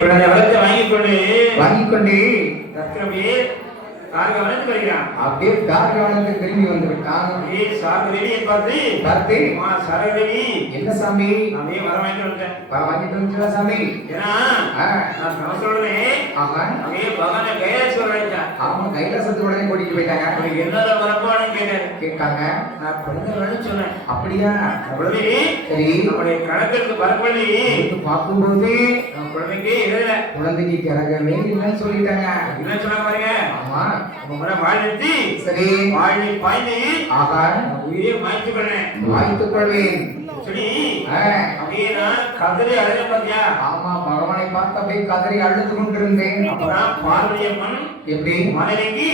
வாங்கிக் கொண்டு அப்படியே தார்கவனத்தை திரும்பி வந்து விட்டான். பார்த்து என்ன சாமி வாங்கிட்டு வந்துச்சா சாமி? ஆமா கைலாசத்து உடனே கூட்டிட்டு போயிட்டாங்க. கேட்டாங்க. அப்படியா? சரி கணக்கு பரப்பள்ளி பார்க்கும்போது குழந்தைக்கு கிறகமே இல்லைன்னு சொல்லிட்டாங்க. என்ன சொன்னாங்க பாருங்க. ஆமா வாழ்த்தி சரி வாழ்வி பாய்ந்து ஆகா உயிரை மாய்த்துக் கொள்வேன் மாய்த்துக் கொள்வேன் சொல்லி அப்படியே நான் கதறி அழுத பாத்தியா? ஆமா பகவானை பார்த்து அப்படியே கதறி அழுது கொண்டிருந்தேன். அப்பதான் பார்வதியம்மன் எப்படி மனைவிக்கு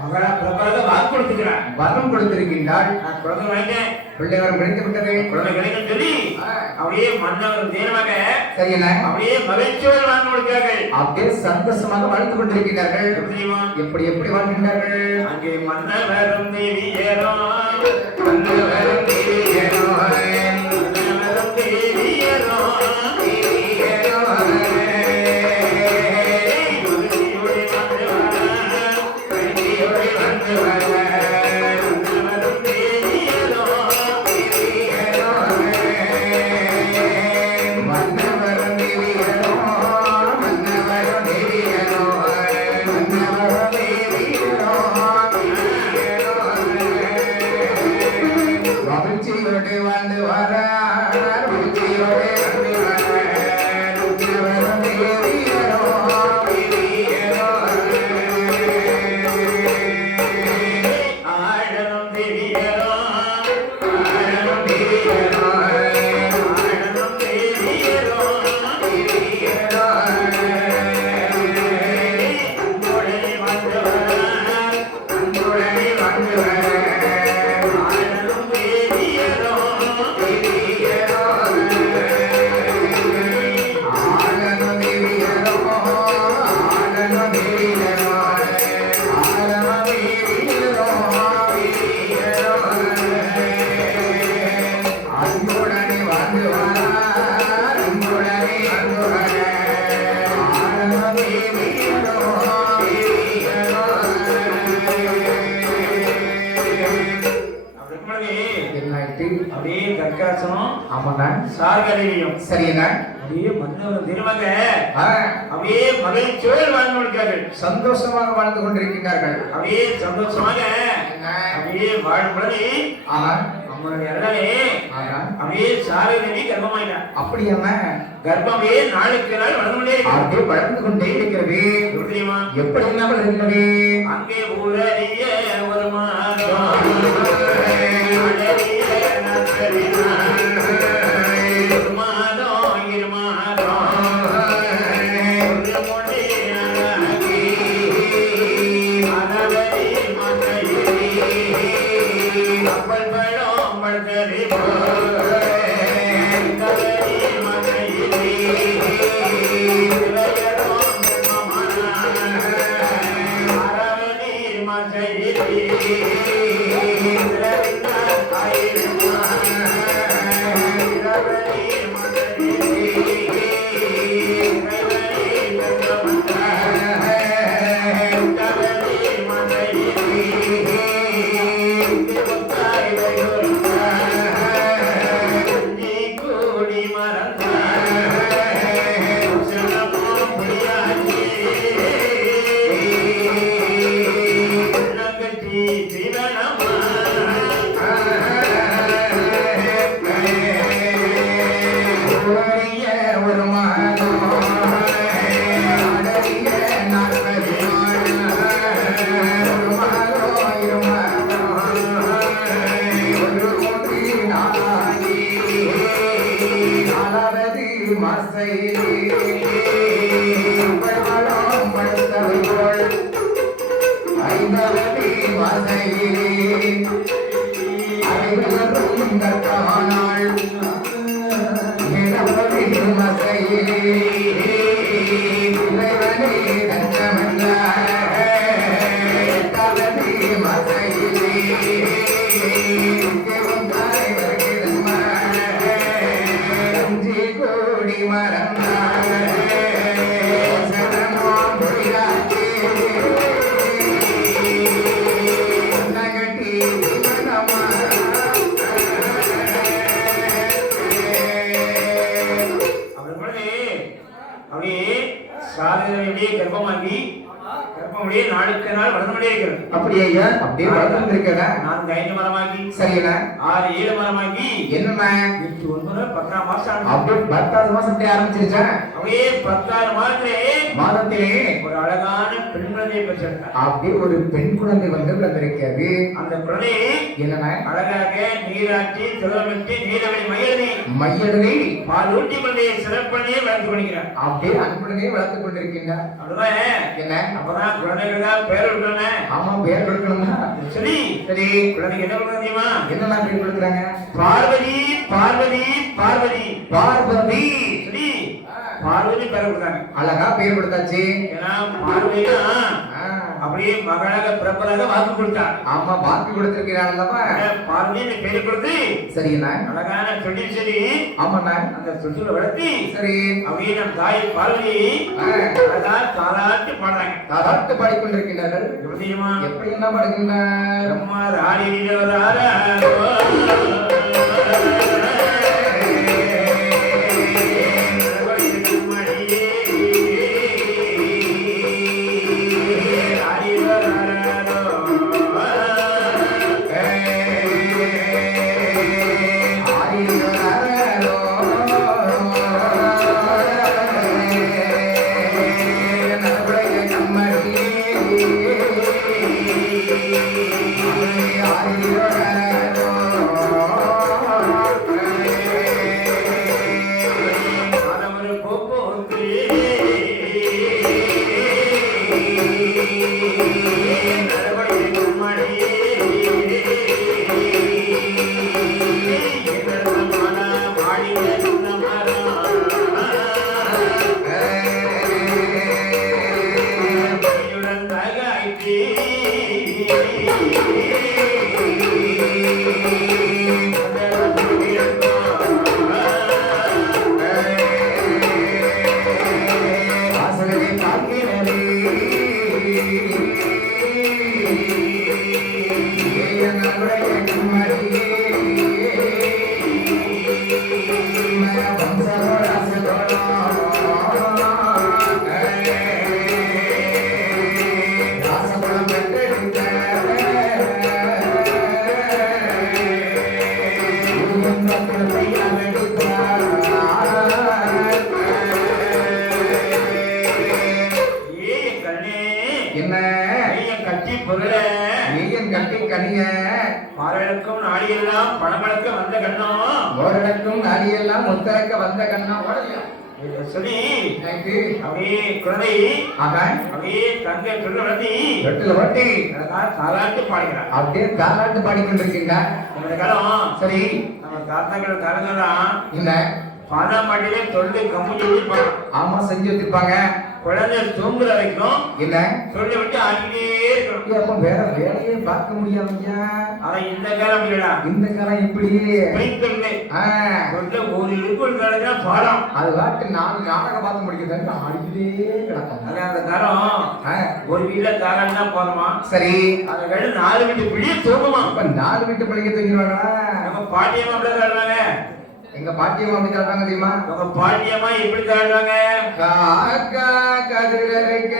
மகளா பிரபலத வாக்கு கொடுத்துக்கிறார். வரம் கொடுத்திருக்கின்றாள். நான் குழந்தை வாங்கிட்டேன், பிள்ளைவர் கிடைத்து விட்டது, குழந்தை கிடைக்கும் சொல்லி அப்படியே மன்னவர் தேனமாக சரியன அப்படியே மகிழ்ச்சியோடு வாழ்ந்து கொடுக்கிறார்கள். அப்படியே சந்தோஷமாக வாழ்ந்து கொண்டிருக்கிறார்கள். எப்படி எப்படி வாழ்கின்றார்கள்? அங்கே மன்னவரும் தேவியரோ மன்னவரும் தேவியரோ சந்தோஷமாக வாழ்ந்து கொண்டிருக்கிறார்கள். அப்படியே சந்தோஷமாக அப்படியே வாழும் பொழுது அம்மனுடைய அருளாலே அப்படியே சாரதி கர்ப்பமாயிட்டான். அப்படியாம கர்ப்பமே நாளுக்கு நாள் வளர்ந்து கொண்டே அப்படியே வளர்ந்து கொண்டே இருக்கிறது. தெரியுமா எப்படி இல்லாமல் இருக்கிறது? அங்கே ஊரறிய ஒரு மாதம் மறந்தார் அப்படியே சாதனையே கர்ப்பமாகி கர்ப்பமுடைய நாளுக்கு நாள் வளர்ந்து கொண்டே இருக்கிறது. அப்படியே ஐயா அப்படியே வளர்ந்து இருக்கடா. 4-5 மரமாகி சரியா 6-7 மரமாகி என்னண்ணா 8-9 10 மாசம் அப்படியே 10வது மாசம் ஆரம்பிச்சிருச்சா? அப்படியே 10 மாதத்திலே ஒரு அழகான பெண் குழந்தையை பெற்றெடுத்தார். அப்படியே ஒரு பெண் குழந்தை வந்து பிறந்திருக்கிறது. அந்த குழந்தை என்னண்ணா அழகாக நீராட்டி திருவமிட்டு நீரவழி மையடனை பாலூட்டி குழந்தையை சிறப்பனையே வளர்த்து கொள்கிறார். அப்படியே அன்புடனே வளர்த்து கொண்டிருக்கின்றார். அதுதான் என்ன அப்பதான் குழந்தைகள் தான் பேர் விடுறானே. ஆமா பேர் கொடுக்கணுமா? சரி சரி குழந்தைக்கு என்ன கொடுக்க தெரியுமா? என்னெல்லாம் பேர் கொடுக்குறாங்க? பார்வதி பார்வதி பார்வதி பார்வதி. சரி பார்வதி பேர் கொடுத்தாங்க. அழகா பேர் கொடுத்தாச்சு. ஏன்னா பார்வதினா அப்படியே மகளாக பிறப்பதாக வாக்கு கொடுத்தார். ஆமா வாக்கு கொடுத்திருக்கிறாங்கல்லவா? பார்வதி பேர் கொடுத்து சரிண்ணா அழகான தொழில் சரி ஆமாண்ணா அந்த தொழில வளர்த்தி சரி அப்படியே நம் தாய் பார்வதி அழகா தாராட்டு பாடுறாங்க. தாராட்டு பாடிக்கொண்டிருக்கின்றார்கள். எப்படி என்ன பாடுகின்றார்? அம்மா ராணி பாரடக்கும் நாடியெல்லாம் பணமளக்க வந்த கண்ணம் ஓரடக்கும் நாடியெல்லாம் முத்தரக்க வந்த கண்ணம் சொல்லி அப்படியே குழந்தை அப்படியே தங்க தொட்டில வட்டி தாலாட்டு பாடுகிறார். அப்படியே தாலாட்டு பாடிக்கொண்டிருக்கின்றார். இந்த காலம் சரி நம்ம தாத்தாக்கள் காலங்கள்லாம் இந்த பானாமாட்டிலே தொண்டு கம்பு வச்சிருப்பாங்க. ஆமா செஞ்சு வச்சிருப்பாங்க. குழந்தை தூங்குற வரைக்கும் என்ன சொல்லி விட்டு ஆடிக்கிட்டே இருக்கணும். வேற வேலையே பார்க்க முடியாதுயா. ஆனா இந்த காலம் இல்லடா. இந்த காலம் எப்படி ஒரு இருக்கும் பாடம் அது வாட்டு 4 நாடகம் பார்த்து முடிக்கிறது ஆடிக்கிட்டே கிடக்கும். அந்த காலம் ஒரு வீட்டுல காலம் தான் போதுமா? சரி அதை கழிவு 4 வீட்டு பிள்ளைய தூங்குமா? இப்ப 4 வீட்டு பிள்ளைங்க தூங்கிடுவாங்க. நம்ம பாட்டியம்மா அப்படியே தாடுவாங்க. எங்க பாட்டியம்மா எப்படி தாடுவாங்க தெரியுமா? உங்க பாட்டியம்மா எப்படி தாடுவாங்க? காக்கா கதிரக்க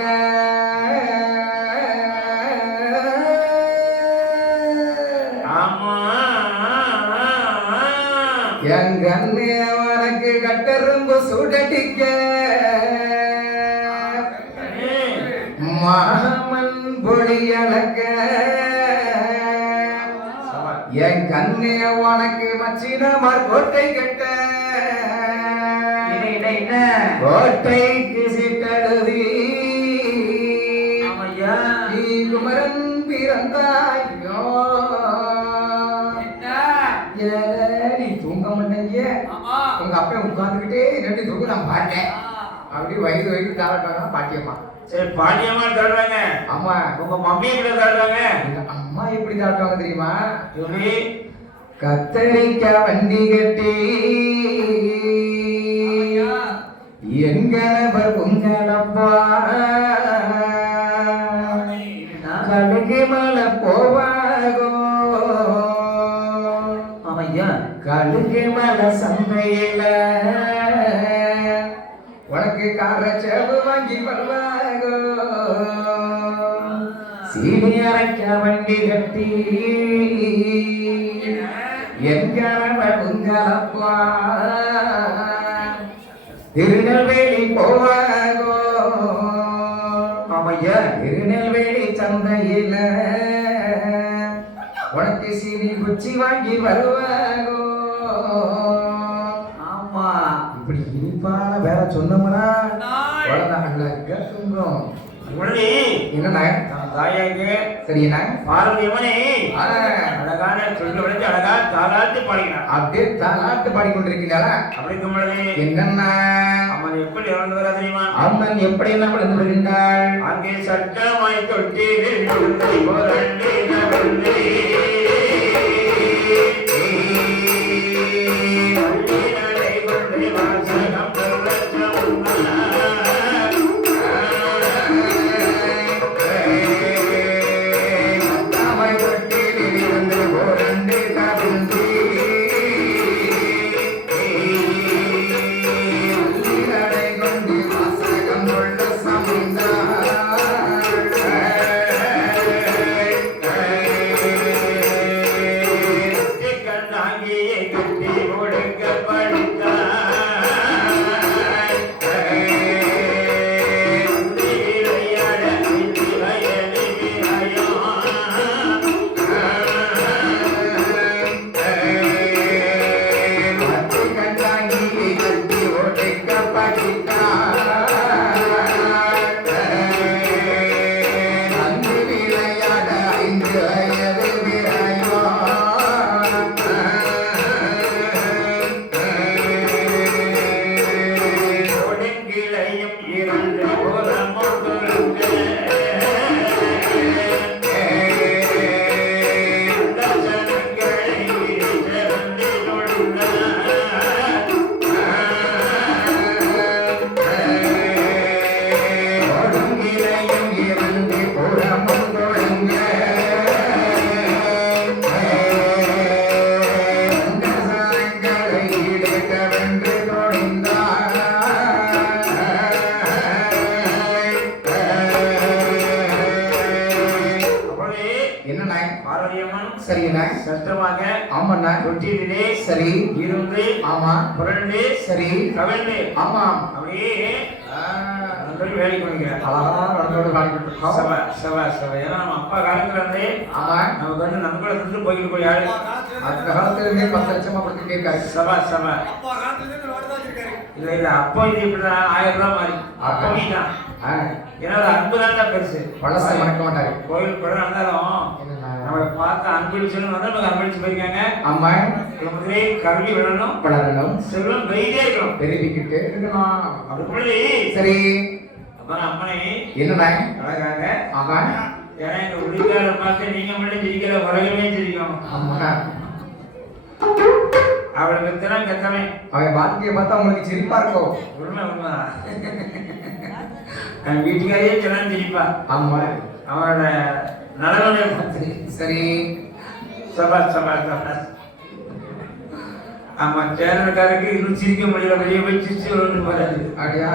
ஆமா எங்க அண்ணே உனக்கு கட்டெரும்பு சுடடிக்க மாமன் பொடி அழக்க என் கண்ணே உனக்கு மச்சினமார் கோட்டை கட்ட கோட்டைக்கு சிட்டழுதி குமரன் பிறந்தாயோ நீ தூங்க மாட்டேங்க. உங்க அப்பா உட்கார்ந்துக்கிட்டே 2 தூங்க நான் பாட்டேன் அப்படி வயது தாளாட்டாங்க பாட்டியம்மா. சரி பாட்டியம்மா தாடுவாங்க. ஆமா உங்க மம்மி எப்படி தாடுவாங்க? அம்மா எப்படி தாடுவாங்க தெரியுமா? கத்தரிக்காய் வண்டி கட்டி எங்கனவர் உங்களப்பா கடுகு மலை போவாகோ. கடுகு மலை சந்தையில உனக்கு எனக்கு காரச்சேவு வாங்கி வருவாகோ சீனி அரைக்க வண்டி கட்டி எங்கரவ குங்கலப்பா திருநெல்வேலி போவாகோ ஆமையா திருநெல்வேலி சந்தையில உனக்கு சீனி குச்சி வாங்கி வருவாகோ ஆமா இப்படி இனிப்பான வேற சொன்னோம்னா உலகங்கள்ல கேட்கும் உடனே என்னண்ணா தாயாங்க சரிண்ணா பாரதியம்மனே அழகான சொல்ல விளைஞ்சு அழகா தாலாட்டு பாடினார். அப்படியே தாலாட்டு பாடிக்கொண்டிருக்கிறாளா அப்படி இருக்கும் பொழுது என்னன்னா அம்மன் எப்படி இறந்து வரா தெரியுமா? அம்மன் எப்படி என்ன விழுந்து வருகின்றாள் அங்கே சட்டமாய் தொட்டி போரண்டி நவந்தி சத்தமாக ஆமாண்ணா தொட்டிலே சரி இருந்து ஆமா புரண்டு சரி கவர்ந்து ஆமா அப்படியே வேலை பண்ணிக்கிறேன். ஏன்னா நம்ம அப்பா காலத்துல இருந்தே ஆமா நமக்கு வந்து நம்ம கூட இருந்து போய்கிட்டு போய் ஆளு அந்த காலத்துல இருந்தே 10 லட்சமா கொடுத்துட்டே இருக்காரு. சபா சபா இல்ல இல்ல அப்போ இது இப்படிதான் 1000 ரூபாய் மாதிரி அப்போ தான் ஏன்னா ஒரு அன்பு தான் பெருசு பழசை மறக்க மாட்டாரு. கோயில் கூட நடந்தாலும் நம்மளை பார்த்து அன்பளிச்சுன்னு வந்து நமக்கு அன்பளிச்சு போயிருக்காங்க. ஆமா முதலே கல்வி விடணும் வளரணும் செல்வம் பெய்தே இருக்கணும் பெருகிக்கிட்டே இருக்கணும். அப்படி பொழுது சரி அப்புறம் அம்மனை என்னண்ணா அழகாக ஆமா ஏன்னா எங்க உள்ளிக்கார பார்த்து நீங்க மட்டும் சிரிக்கிற உலகமே சிரிக்கும். ஆமா அவளுக்கு திறன் கத்தமே அவன் வாழ்க்கையை பார்த்தா உங்களுக்கு சிரிப்பா இருக்கும். உண்மை உண்மைதான். என் வீட்டுக்காரே திறன் சிரிப்பா. ஆமா அவனோட நலவனை பார்த்து சரி சபா சபா சபா ஆமா சேனல்காரருக்கு இன்னும் சிரிக்க முடியல வெளியே போய் சிரிச்சு ஒன்று போறாது அப்படியா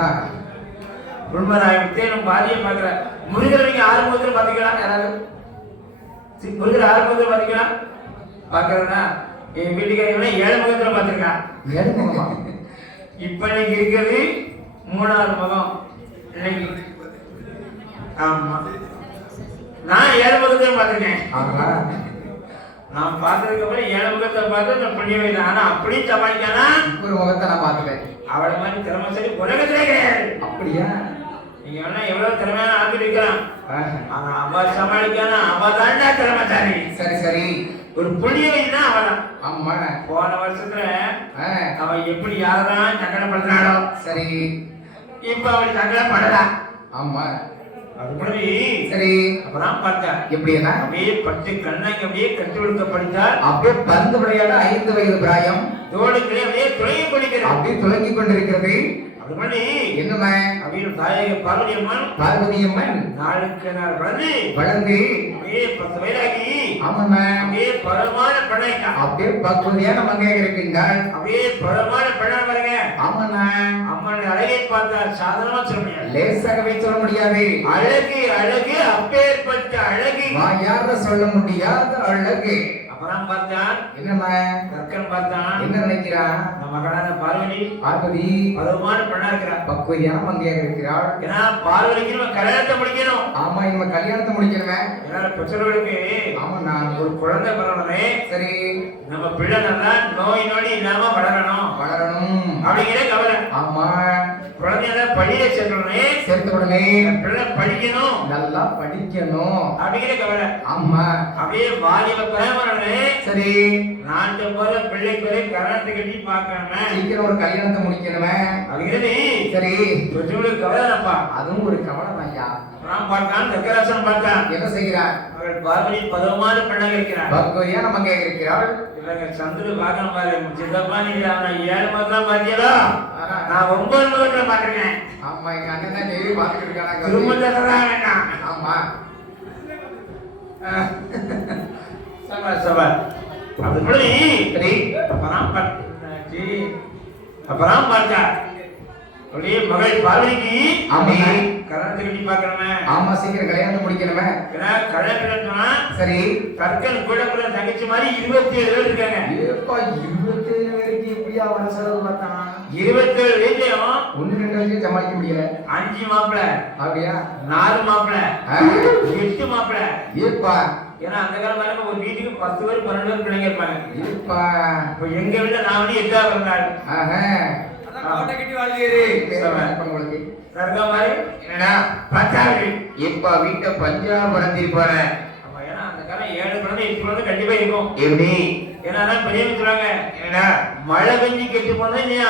உண்மைதான். நம்ம பாதியை பார்க்கல முருகர் நீங்க ஆரம்பத்தில் பாத்தீங்களா யாராவது முருகர் ஆரம்பத்தில் பாத்தீங்களா பாக்குறதுனா என் வீட்டுக்காரங்க 7 முகத்துல பாத்திருக்கான். 7 முகமா? இப்ப இன்னைக்கு இருக்கிறது 3வது முகம் இன்னைக்கு. ஆமா நான் 7 முகத்துல பாத்திருக்கேன். நான் பார்த்ததுக்கு அப்புறம் 7 முகத்தை பார்த்து நான் புண்ணிய வைத்தேன். ஆனா அப்படியும் சமாளிக்கானா ஒரு முகத்தை நான் பார்த்துட்டேன். அவளை மாதிரி திறமைசரி உலகத்திலே கிடையாது. அப்படியா? நீங்க வேணா எவ்வளவு திறமையான ஆட்கள் இருக்கலாம். ஆனா அவ சமாளிக்கானா அவ தாண்டா திறமைசாரி. சரி சரி ஒரு புண்ணிய வைத்தான் அவதான். ஆமா போன வருஷத்துல அவ எப்படி யாரெல்லாம் சங்கடப்படுத்தினாளோ சரி இப்ப அவள் சங்கடப்படலா. ஆமா அது மாதிரி சரி அப்பதான் பார்த்தா எப்படின்னா அப்படியே 10 கண்ணாங்க அப்படியே கட்டி கொடுக்க படித்தால் அப்படியே பந்து விளையாட 5 வயது பிராயம் தோடுகளே அப்படியே துளையை கொள்கிறது. அப்படியே துளங்கி கொண்டிருக்கிறது. அது மாதிரி என்னம்மா அப்படின்னு தாயக பார்வதி அம்மன் பார்வதி அம்மன் நாளுக்கு நாள் வளர்ந்து வளர்ந்து அப்படியே 10 வயதாகி ஆமாம்மா அப்படியே பலமான பெண்ணாயிட்டா. அப்படியே பக்குவதியான மங்கையாக இருக்குங்கள். அப்படியே பலமான பெண்ணா பாருங்க. ஆமாண்ணா அம்மன் அழகை பார்த்தா சாதாரணமா சொல்ல முடியாது, லேசாகவே சொல்ல முடியாது. அழகு அழகு அப்பேற்பட்ட அழகு யார சொல்ல முடியாத அழகு. அப்புறம் பார்த்தான் என்னம்மா கற்கன் பார்த்தான் என்ன நினைக்கிறான்? நம்ம மகளான பார்வதி பார்வதி பலமான பெண்ணா இருக்கிறான். பக்குவதியான மங்கையாக இருக்கிறாள். ஏன்னா பார்வதிக்கு நம்ம கல்யாணத்தை முடிக்கணும். ஆமா நம்ம கல்யாணத்தை முடிக்கணுமே. ஏன்னா பெற்றோர்களுக்கு ஆமாண்ணா ஒரு குழந்தை பிறந்தனே சரி நம்ம பிள்ளை நல்லா நோய் நொடி இல்லாம வளரணும் வளரணும் அப்படிங்கிற கவலை. ஆமா குழந்தைய படியில சேர்க்கணுமே, சேர்த்த உடனே பிள்ளை படிக்கணும் நல்லா படிக்கணும் அப்படிங்கிற கவலை. ஆமா அப்படியே வாலிப பிரேமனே சரி நாட்டு போல பிள்ளை பேரை கல்யாணத்தை கட்டி பார்க்கணுமே, சீக்கிரம் ஒரு கல்யாணத்தை முடிக்கணுமே அப்படிங்கிறது சரி பெற்றோர்களுக்கு கவலைப்பா. அதுவும் ஒரு கவலை ஐயா. நான் பார்த்தான் தக்கராசன் பார்த்தான் என்ன செய்கிறார்? அவர்கள் பார்வதி பதமான பெண்ணாக இருக்கிறார். பக்குவதியான மங்கையாக இருக்கிறாள். இவங்க சந்துரு பார்க்கணும் பாரு சித்தப்பா, நீங்க அவனை 7 மாதம் பாத்தியலோ, நான் 9 மாதத்துல பாத்துருக்கேன். ஆமா எங்க அண்ணன் தான் டெய்லி பாத்துக்கிட்டு இருக்காங்க. திருமணத்தான் வேண்டாம். ஆமா சபா சபா அது படி சரி அப்புறம் பார்த்தா அப்படியே மகள் பார்வதிக்கு ஆமா கல்யாணத்தை கட்டி பார்க்கணுமே. ஆமா சீக்கிரம் கல்யாணத்தை முடிக்கணுமே. ஏன்னா கல்யாணம் சரி கற்கன் கூட கூட தங்கச்சி மாதிரி 27 பேர் இருக்காங்க. ஏப்பா 27 பேருக்கு எப்படியா வர செலவு பார்த்தான்? 27 வீட்லயும் 1-2 வச்சு சமாளிக்க முடியல. 5 மாப்பிள அப்படியா? 4 மாப்பிள 8 மாப்பிள. ஏப்பா ஏன்னா அந்த காலத்துல ஒரு வீட்டுக்கு 10 பேர் 12 பேர் பிள்ளைங்க இருப்பாங்க. ஏப்பா இப்ப எங்க வீட்டுல நான் வந்து 8ஆவது பிறந்தாள். ஆஹா கோட்டை கட்டி வாழ்கிறே உங்களுக்கு கர்கா மாதிரி என்னடா 10ஆவது. எப்பா வீட்டை பஞ்சாப் பறந்து போற. அப்ப ஏன்னா அந்த காலம் 7 பிறந்து 8 பிறந்து கண்டிப்பா இருக்கும். எப்படி? ஏன்னா அதான் பெரியவங்க சொல்றாங்க, என்னடா மழை பெஞ்சு கெட்டு போனா இல்லையா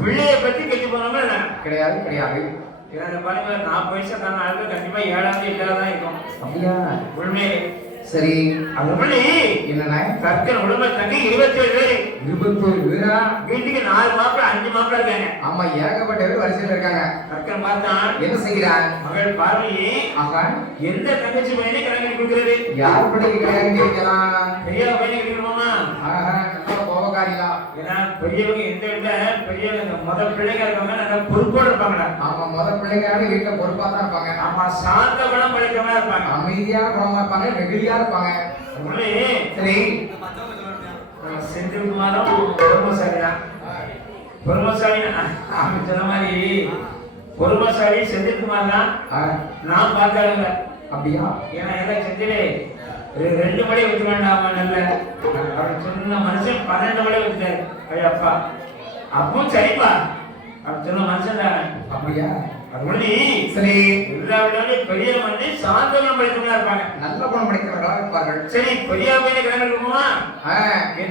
பிள்ளைய பத்தி கெட்டு போனோம்னா என்ன கிடையாது கிடையாது. ஏன்னா இந்த பாருங்க 40 வயசு தான ஆளுக்கு கண்டிப்பா 7ஆவது 8ஆவது தான் இருக்கும். அப்படியா? உண்மை. சரி அதுபடி என்னண்ணா கற்கன் உடம்பு தங்கி 27 பேர். 27 பேரா? வீட்டுக்கு 4 மாப்பிள 5 மாப்பிள இருக்காங்க. ஆமா ஏகப்பட்ட பேர் வரிசையில் இருக்காங்க. கற்கன் பார்த்தான் என்ன செய்கிறான்? மகள் பார்வதி ஆகா எந்த தங்கச்சி பையனை கல்யாணம் பண்ணி கொடுக்கிறது? யார் பிள்ளைக்கு கல்யாணம் கேட்கலாம்? பெரிய பையனை கட்டிக்கணுமா? ஆஹா நல்ல கோபக்காரியா. ஏன்னா பெரியவங்க எந்த வீட்டுல பெரியவங்க முதல் பிள்ளைங்க இருக்கவங்க நல்லா பொறுப்போடு இருப்பாங்கடா. ஆமா முதல் பிள்ளைங்க வீட்டுல பொறுப்பா தான் இருப்பாங்க. ஆமா சாந்த குணம் படைத்தவங்களா இருப்பாங்க, அமைதியான குணமா இருப்பாங்க, வெகுளியா இருப்பாங்க. உடனே சரி செந்தில்குமாரும் பொறுமசாலிதான். பொறுமசாலி அவன் சொன்ன மாதிரி பொறுமசாலி செந்தில்குமார் தான் நான் பார்த்தாங்க. அப்படியா? ஏன்னா எல்லாம் செந்திலே 2 மணி வைக்க வேண்டாம் நல்ல அவர் சொன்ன மனுஷன் 12 மணி வச்சுட்டாரு. ஐயப்பா அப்பவும் சரிப்பா அவர் சொன்ன மனுஷன் தானே. அப்படியா? அப்படி சரி எல்லா விடாலும் பெரிய வந்து சாந்தகுணம் படைத்தவங்களா இருப்பாங்க, நல்ல குணம் படைத்தவர்களாக இருப்பார்கள். சரி பெரிய பையனை கல்யாணம் இருக்குமா?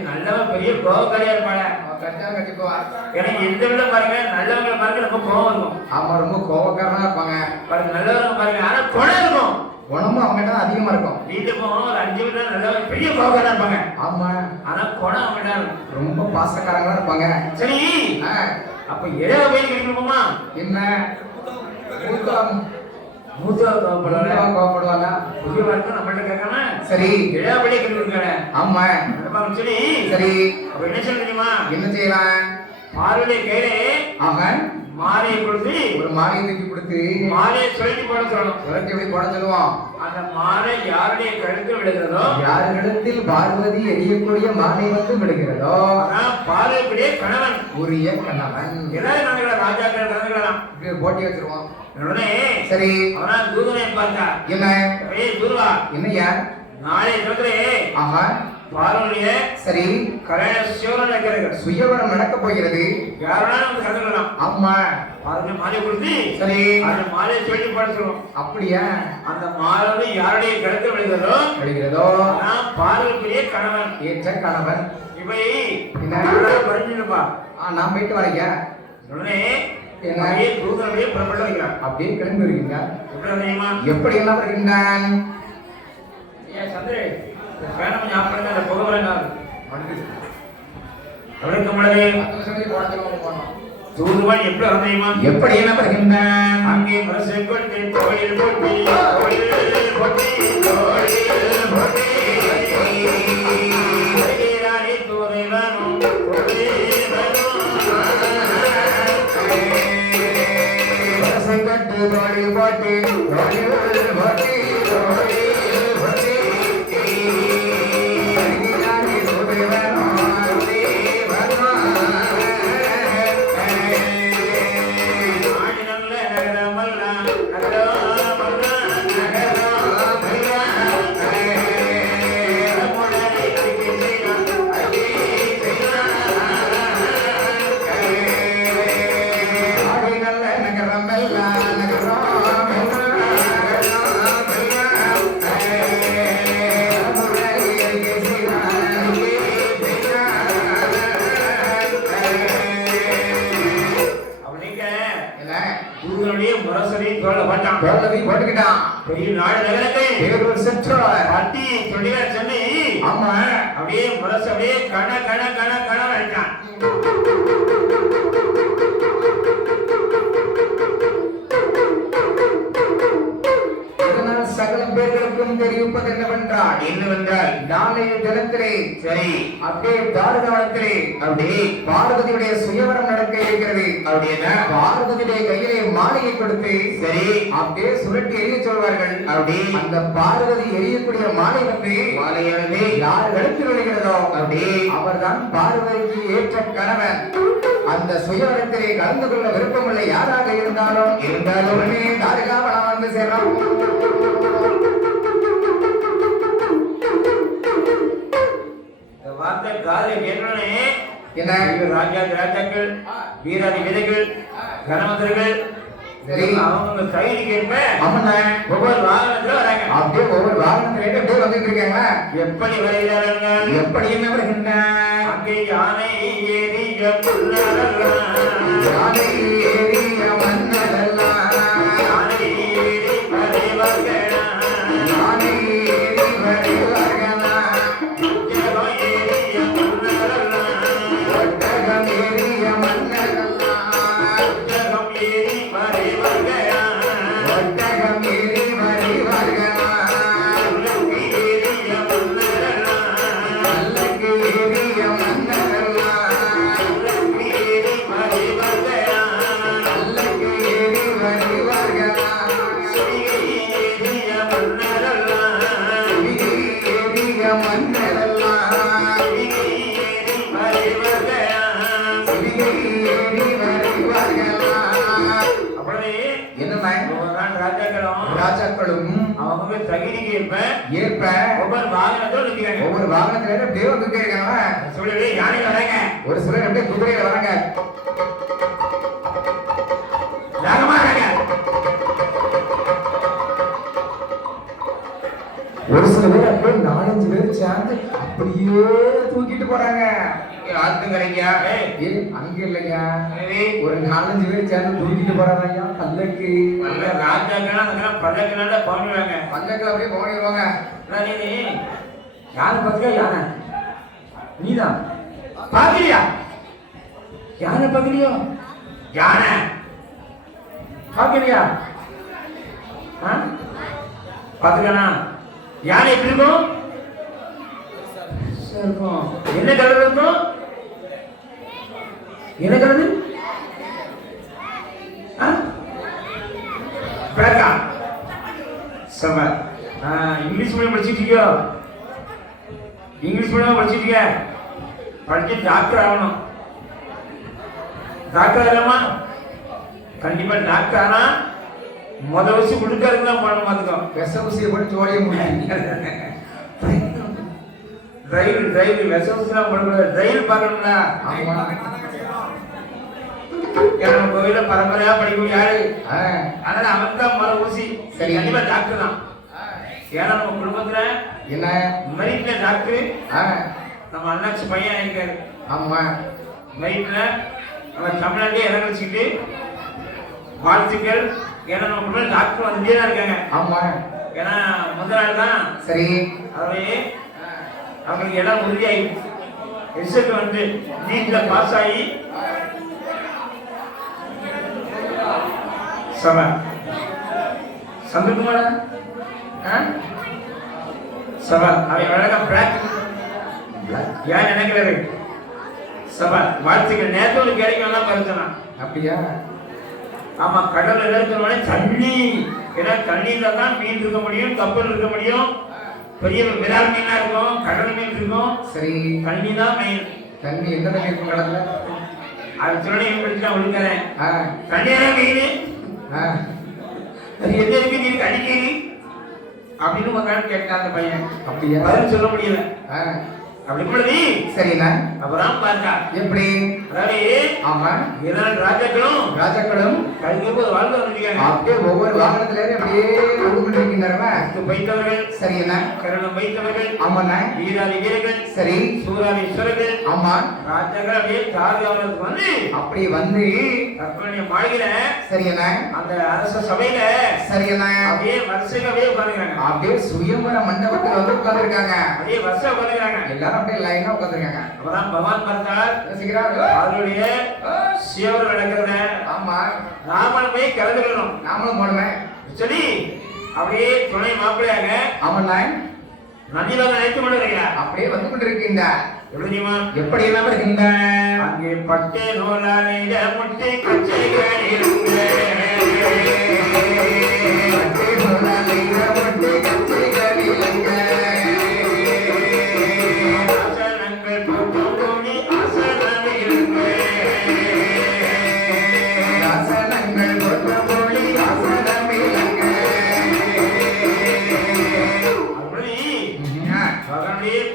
நல்லவன் பெரிய கோபக்காரியா இருப்பாங்க. கட்டாயம் கட்டிக்குவார். எனக்கு எந்த விட பாருங்க நல்லவங்களை பாருங்க ரொம்ப கோபம் இருக்கும். ஆமா ரொம்ப கோபக்காரனா இருப்பாங்க. பாருங்க நல்லவங்க பாருங்க ஆனா குணம் இருக்கும், குணமும் அவங்ககிட்ட தான் அதிகமா இருக்கும். வீட்டுக்கு போகணும் ஒரு 5 வீட்டுல நல்லவங்க பெரிய கோபக்காரா இருப்பாங்க. ஆமா ஆனா குணம் அவங்ககிட்ட இருக்கும், ரொம்ப பாசக்காரங்களா இருப்பாங்க. சரி அப்ப இளைய பையன் கிடைக்கணுமா? என்ன கோபப்படுவாங்க புதிய வாழ்க்கை நம்மள்ட்ட கேட்காம சரி இளைய பையன் கிடைக்கிறாங்க. ஆமா சரி சரி அப்ப என்ன சொல்ல தெரியுமா? என்ன செய்யலாம்? பார்வதி கையிலே அவன் மாலையை கொடுத்து ஒரு மாலையை தூக்கி கொடுத்து மாலையை சுழட்டி போட சொல்லணும். சுழட்டி எப்படி போட சொல்லுவோம்? அந்த மாலை யாருடைய கழுத்தில் விழுகிறதோ யாரிடத்தில் பார்வதி எரியக்கூடிய மாலை வந்து விழுகிறதோ அதான் பார்வதியுடைய கணவன் உரிய கணவன். எல்லாரும் நாங்கள் ராஜாக்கள் நடந்துக்கலாம் போட்டி வச்சிருவோம். உடனே சரி அவனா தூதனை பார்த்தா என்ன தூர்வா என்னையா நாளை தினத்திலே ஆஹா பார்வதிய சரி கல்யாண சிவரம் நடக்கிறது, சுயவரம் நடக்க போகிறது. யாருனாலும் வந்து கலந்துக்கலாம். ஆமா பார்வதி மாலை கொடுத்து சரி அந்த மாலையை சொல்லி படுத்துருவோம். அப்படியா? அந்த மாலை வந்து யாருடைய கழுத்தில் விழுகிறதோ அதான் பார்வதியுடைய கணவன் ஏற்ற கணவன். இவை என்ன பறிஞ்சிருப்பா? நான் போயிட்டு வரேங்க. உடனே என்ன தூதனுடைய புறப்பட்டு வைக்கிறான். அப்படியே கிளம்பி வருவீங்க. எப்படி தெரியுமா? எப்படி என்ன வருகின்றான்? சந்திரே வேணும் கொஞ்சம் ஆப்பிடுங்க, அந்த புகை வரங்க அவருக்கு முன்னாடி தூதுவன் எப்படி வந்தீமா எப்படி என்ன வருகின்றான் அங்கே மனசை கொண்டு கோயில் போட்டி கோயில் போட்டி கோயில் போட்டி ராணி தூதுவனும் கட்டு தோழி போட்டி தோழில் போட்டி தோழில் போட்டி ராணி சுதேவனோ தேவனோ ஆடி நல்ல நகரமல்லா நகரமல்லா நகரமல்லா முடலை அடிக்கி செய்யலாம் அடி செய்யலாம் ஆடி நல்ல நகரம் எல்லாம் தூதனுடைய முரசொலி தோழ பட்டான் போட்டுக்கிட்டான் பெரிய நாடு நகரத்தை தேர்தல் சென்றார் பட்டி தொழிலாளர் சென்னை ஆமா அப்படியே முரசு அப்படியே கண கண கண கண அடிட்டான் இதனால் சகல பேர்களுக்கும் தெரிவிப்பது என்னவென்றால் நாளைய தினத்திலே சரி அப்படியே தாரகாலத்திலே அப்படியே பார்வதியுடைய சுயவரம் நடக்க இருக்கிறது அப்படின்னா பார்வதியுடைய கையிலே மாலையை கொடுத்து சரி அப்படியே சுழட்டி எரிய சொல்வார்கள் அப்படி அந்த பார்வதி எரியக்கூடிய மாலை வந்து மாலையானது யார் எடுத்து விழுகிறதோ அப்படி அவர்தான் பார்வதிக்கு ஏற்ற கணவன் அந்த சுயவரத்திலே கலந்து கொள்ள விருப்பமுள்ள யாராக இருந்தாலும் உடனே தாரகாவனம் வந்து சேரும் இந்த வார்த்தை காதில் கேட்கணும்னே என்ன ராஜாக்கள் வீராதி விதைகள் கனமந்திரர்கள் சரி அவங்க கைதுக்கு ஏற்ப ஆமாண்ணா ஒவ்வொரு வாகனத்துல வராங்க அப்படியே ஒவ்வொரு வாகனத்துல அப்படியே வந்துட்டு இருக்காங்க எப்படி வருகிறார்கள் எப்படி என்ன வருகின்ற அங்கே யானை ஏறிய புல்லரெல்லாம் யானை ஏறிய மன்னரெல்லாம் யானை ஏறி வருவார்களாம் யானை ஏறி வருவார்களாம் ஒட்டகம் ஏறிய புல்லரெல்லாம் ஒட்டகம் ஏறிய மன்னரெல்லாம் ஒட்டகம் ஏறி வருவார்களாம் ஒட்டகம் ஏறி வருவார்களாம் பல்லக்கு ஏறிய புல்லரெல்லாம் பல்லக்கு ஏறிய மன்னரெல்லாம் பல்லக்கு ஏறி வருவார்களாம் பல்லக்கு ஏறி வருவார்களாம் சிவிகை ஏறிய புல்லரெல்லாம் சிவிகை ஏறிய மன்னரெல்லாம் சிவிகை ஏறி வருவார்களாம் சிவிகை ஏறி வருவார்களாம் அப்படியே என்னம்மா ஒவ்வொரு நாள் ராஜாக்களும் ராஜாக்களும் அவங்க தகுதிக்கு ஏற்ப ஒவ்வொரு வாகனத்தோடு நிற்கிறாங்க ஒவ்வொரு வாகனத்துல அப்படியே வந்துட்டே இருக்காங்க சொல்லவே யானை வராங்க ஒரு சிலர் அப்படியே குதிரையில வராங்க வேகமா வராங்க ஒரு சில பேர் அப்படியே 4-5 பேர் சேர்ந்து அப்படியே தூக்கிட்டு போறாங்க ஆத்துங்கரைங்க அங்க இல்லைங்க எனவே ஒரு 4-5 பேர் சேர்ந்து தூக்கிட்டு போறாங்க ஐயா பல்லக்கு நல்ல ராஜாக்கள் அந்த பல்லக்குனால பவுனுவாங்க பல்லக்கு அப்படியே போனிடுவாங்க நீ யானை பார்த்தியா யானை நீதான் பாக்கலையா யானை பார்க்கலையோ யானை பார்க்கலையா பாத்துக்கண்ணா யானை எப்படி இருக்கும் இருக்கும் என்ன கலர் இருக்கும் என்ன கலரு பிளக்கா சம இங்கிலீஷ் மீடியம் படிச்சிருக்கியோ இங்கிலீஷ் மீடியம் படிச்சிருக்கிய படிச்சு டாக்டர் ஆகணும் டாக்டர் ஆகலாமா கண்டிப்பா டாக்டர் ஆனா முதல் வருஷம் முழுக்காருக்கு தான் பண்ண மாட்டோம் விஷ ஊசியை போட்டு ஜோடிய முடியும் டிரைவர் விஷ ஊசிலாம் போடக்கூடாது டிரைவர் பார்க்கணும்னா ஆமா நம்ம கோயில பரம்பரையா படிக்கும் யாரு ஆ, அதனால அவன் தான் மர ஊசி சரி. கண்டிப்பா டாக்டர் தான் ஏன்னா நம்ம குடும்பத்துல என்ன மெரிட்ல டாக்டர் ஆ, நம்ம அண்ணாச்சி பையன் இருக்காரு ஆமா மெரிட்ல நம்ம தமிழ்நாட்டிலே இறங்க வச்சுக்கிட்டு வாழ்த்துக்கள் ஏன்னா நம்ம குடும்பத்துல டாக்டர் வந்துட்டே தான் இருக்காங்க ஆமா ஏன்னா முதல் நாள் தான் சரி அவரே அவங்களுக்கு எல்லாம் உறுதியாகி ரிசல்ட் வந்து நீட்ல பாஸ் ஆகி சபா சந்திரகுமாரா சபா அவன் அழகா பிளாக் ஏன் நினைக்கிறாரு சபா வாழ்த்துக்கள் நேற்று ஒரு கிடைக்கலாம் பறிச்சனா அப்படியா? ஆமா கடல்ல இருக்கிறவனே தண்ணி ஏன்னா தண்ணியில தான் மீன் இருக்க முடியும் கப்பல் இருக்க முடியும் பெரிய விரால் மீனா இருக்கும் கடல் மீன் இருக்கும் சரி தண்ணி தான் மீன் தண்ணி எந்த தண்ணி இருக்கும் கடல்ல? அது சொல்லி பிடிச்சா ஒழுக்கிறேன் தண்ணியெல்லாம் மீன் அது எது இருக்கு நீ கடிக்கீரி அப்படின்னு ஒரு நாள் கேட்டான் அந்த பையன். அப்படியா? பதில் சொல்ல முடியல. அப்படி பொழுது சரிண்ணா அப்பதான் பார்த்தா எப்படி? அதாவது ஆமா இதனால் ராஜாக்களும் கல்வியோடு வாழ்ந்து வந்துருக்காங்க. அப்படியே ஒவ்வொரு வாகனத்துல அப்படியே ஓடிக்கொண்டிருக்கின்றன. வைத்தவர்கள் சரிண்ணா கருணம் வைத்தவர்கள் ஆமாண்ணா வீராதி வீரர்கள் சரி சூராதீஸ்வரர்கள் ஆமா ராஜாக்கள் அப்படியே தாரியாவதற்கு வந்து அப்படி வந்து தற்போதைய மாளிகையில சரியண்ணா அந்த அரச சபையில சரியண்ணா அப்படியே வரிசைக்கு அப்படியே உட்காந்துருக்காங்க. அப்படியே சுயம்பர மண்டபத்தில் வந்து உட்கார்ந்துருக்காங்க. அப்படியே வரிசை உட்காந்துருக்காங்க. எல்லாரும் அப்படியே லைனா உட்கார்ந்துருக்காங்க. அப்பதான் பகவான் பார்த்தார் ரசிக்கிறார்கள். அவருடைய சிவர் நடக்கிறத ஆமா நாமளும் போய் கலந்துக்கணும் நாமளும் போடுமே சொல்லி அப்படியே துணை மாப்பிள்ளையாக ஆமாண்ணா நந்திவாக நினைத்து கொண்டு வருகிறார். அப்படியே வந்து கொண்டிருக்கின்ற எப்படிமா எப்படி எல்லாம் வருகின்ற அங்கே பட்டே நூலான முட்டை கச்சைகளில்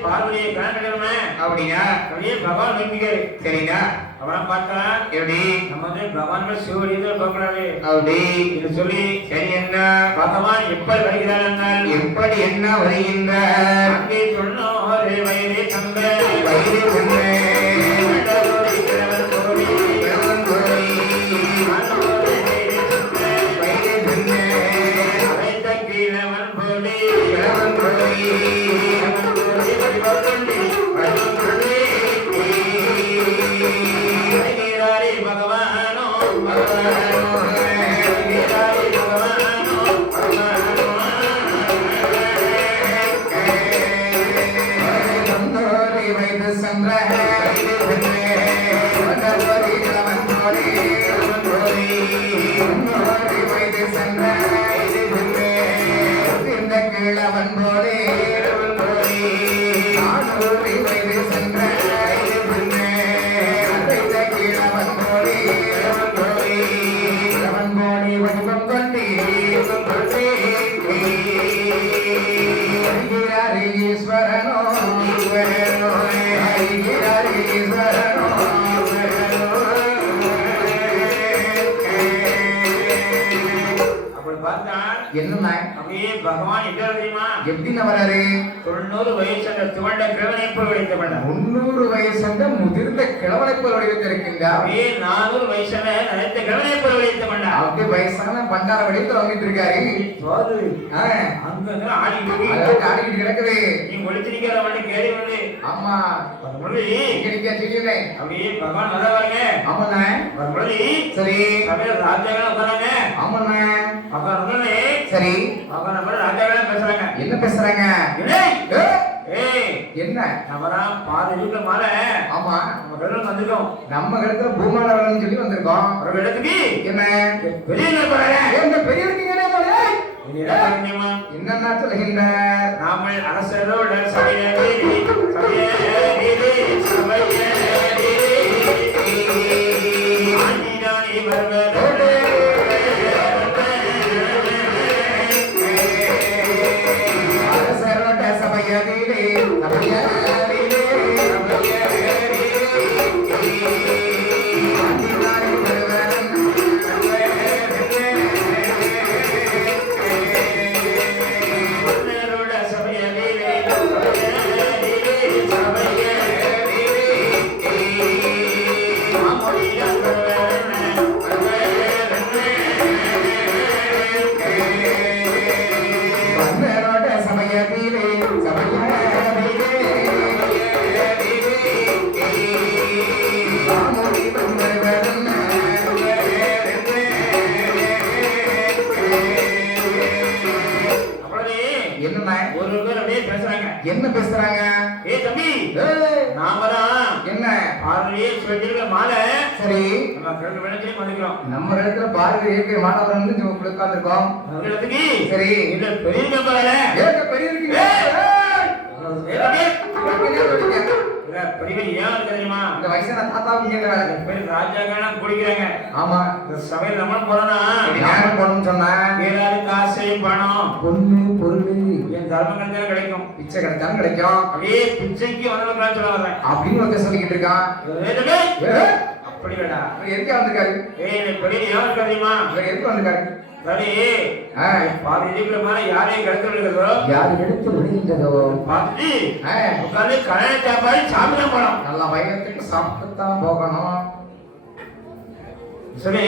பார்வதியை கலந்துக்கிறோமே அப்படியா? அப்படியே பகவான் நம்பிக்காரு. சரிங்க அப்புறம் பார்த்தா எப்படி நம்ம வந்து பகவான் சிவடிதான் பார்க்கறாரு. அப்படி இது சொல்லி சரி என்ன பகவான் எப்படி வருகிறார் என்றால் எப்படி என்ன வருகின்றார்? அங்கே சொன்னோரே வயதே தந்த வயதே தந்த என்னன்னா அப்படியே பகவான் என்ன தெரியுமா எப்படி வராரு? 90 வயசு துவண்ட கிழவனை போல் வடிவமைக்கப்பட்டார். 300 வயசு முதிர்ந்த கிழவனை போல் வடிவமைத்திருக்கின்றார். அப்படியே 400 வயசுல நினைத்த கிழவனை போல் வடிவமைக்கப்பட்டார். அப்படியே வயசான பண்டார வடிவத்தில் வந்துட்டு இருக்காரு. அங்க ஆடிட்டு ஆடிட்டு கிடக்குது. நீ ஒழிச்சிருக்கிற வந்து கேள்வி வந்து ஆமா அப்படியே பகவான் வர்றாங்க. ஆமாண்ணா சரி சபையில ராஜாக்கள் உட்காராங்க. ஆமாண்ணா பகவான் சரி பகவான் ராஜாக்கள் பேசுறாங்க. என்ன பேசுறாங்க? என்ன நம்மதான் பாதி வீட்டுல மாலை ஆமா நம்ம கடல் வந்திருக்கோம். நம்ம இடத்துல பூமாலை வரணும்னு சொல்லி வந்திருக்கோம். ஒரு இடத்துக்கு என்ன பெரிய பெரியவருக்கு என்னன்னா சொல்லுகின்ற நாம அரசரோட சபையே என்ன பேசுறாங்க? ஏய் தம்பி, ஏய், நாம தான் என்ன? ஆல்ரெடி சொல்லிருக்க மாலை சரி, நம்ம கிழக்கு விளக்கிலே வந்துக்கிறோம். நம்ம இடத்துல பார்வை இயற்கை மாணவர் வந்து நம்ம உட்கார்ந்துருக்கோம். நம்ம இடத்துக்கு சரி, இந்த பெரிய நம்பரால ஏங்க பெரிய இருக்கீங்க. பெரிய ஏன் இருக்கு தெரியுமா? இந்த வயசான தாத்தாவும் இங்க வேலை. பேர் ராஜாக்கான குடிக்கிறாங்க. ஆமா, இந்த சபையில் நம்ம போறோம்னா நேரம் போகணும்னு சொன்னா ஏதாவது காசு பணம் பொண்ணு பொருள் என் தர்மங்கள் தான் கிடைக்கும். பிச்சை கிடைச்சாலும் கிடைக்கும் அப்படியே பிச்சைக்கு வந்தவர்களா சொல்ல வர்றேன் அப்படின்னு ஒருத்தர் சொல்லிக்கிட்டு இருக்கான். அப்படி வேடா. எதுக்கு வந்திருக்காரு? ஏய் பெரிய ஏன் இருக்கு தெரியுமா? இவர் எதுக்கு வந்திருக்காரு? சரி, பாதி இருக்கிற மாதிரி யாரையும் கிடைத்து விடுகிறதோ யாரு எடுத்து விடுகின்றதோ பார்த்துட்டு உட்காந்து கல்யாண சாப்பாடு சாப்பிட போனோம். நல்ல வயத்துக்கு சாப்பிட்டுத்தான் போகணும். சரி,